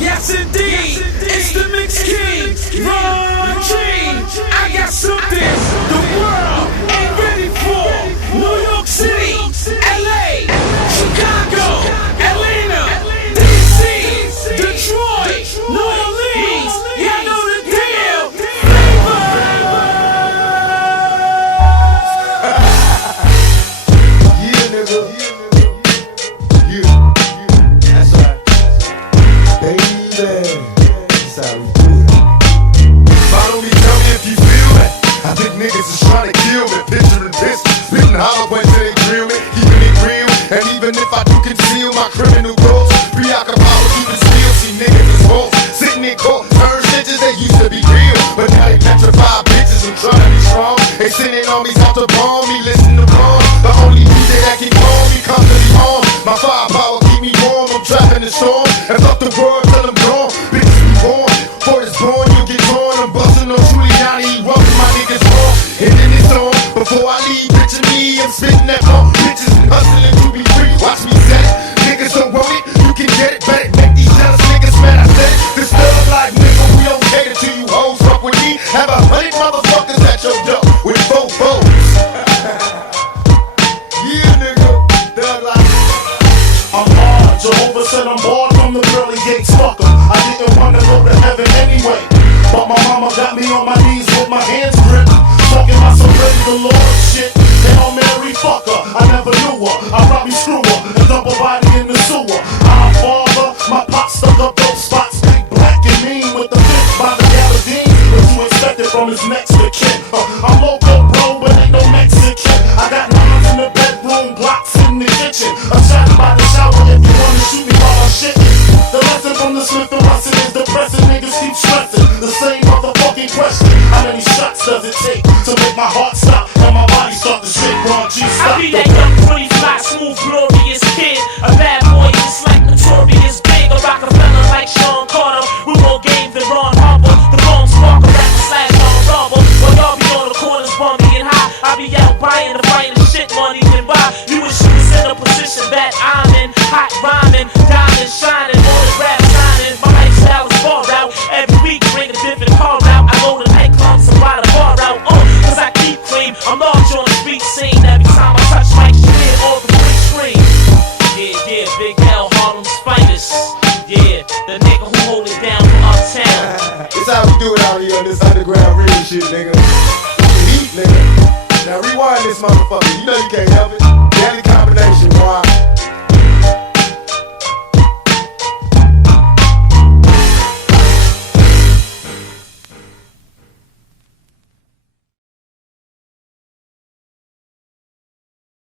Yes indeed, it's the Mix King, Ron G. I got something the world ain't ready for. New York City, LA, Chicago, Atlanta, DC, Detroit, New Orleans. Y'all know the deal. Yeah, nigga. Yeah. That's right. Baby, that's how we do it. Follow me, tell me if you feel it. I think niggas is trying to kill me. Picturing this, spitting hollow points till they drill me. Keeping it real, and even if I do conceal my criminal goals, preoccupied with keeping still. See niggas is false, sitting in court, turn snitches. They used to be real, but now they petrified bitches. I'm trying to be strong. They sending armies out to bomb me. Listen to wrong. The only music that can calm me constantly on. My firepower keep me warm. I'm trapping the storm, and fuck the world till I'm gone. Bitches be born, for this born you get torn. I'm busting on Giuliani, he rubbing my niggas wrong. And then it's on, before I leave, picture me, I'm spitting that bomb. Bitches hustling to be free, watch me set it. Niggas don't want it, you can get it, bet it. Make these jealous niggas mad, I said it. This thug life, nigga, we don't cater to you hoes. Fuck with me, have 100 motherfuckers at your door with 4 foes. Yeah, nigga, thug life. I'm hard, Jehovah said I'm barred from the pearly gates, fuck 'em. I didn't wanna go to heaven anyway, but my mama got me on my knees with my hands gripped, talking about some praise the Lord shit. Hail Mary, fuck her, I never knew her. I probably screw her and dump her body in the sewer. I'm father, my pop stuck up those spots, big black and mean with the fifth by the gabardine. But you inspected from his next to kin. I'm local, bro, but ain't no Mexican. I got lines in the bedroom, blocks in the kitchen. A shot by the shower if you wanna shoot me while I'm shitting. The lesson from the Smith and Wesson is depressing. Niggas keep stressing the same motherfucking question. How many shots does it take to make my heart stop and my body start to shake? Ron G, stop. I be that young, pretty, fly, smooth, glorious kid. A bad boy just like Notorious, big. A Rockefeller like Sean Carter. We more game than Ron Harper. The wrong sparker, rapper slash robber. While y'all be on the corners bumping and high, I be out buying the finest shit money can buy. You wish you was in a position that I'm in. Hot rhyming, diamond shining, autograph signing. My lifestyle is far out. Every week bring a different car out. I go to nightclubs and ride a bar out. Cause I keep clean. I'm large on the street scene. Every time I touch mic, you hear all the big scream. Yeah, Big L, Harlem's finest. Yeah, the nigga who hold it down for uptown. It's how we do it out here on this underground real shit, nigga. Heat, nigga. Now rewind this motherfucker. You know you can't help it. Deadly combination, boy.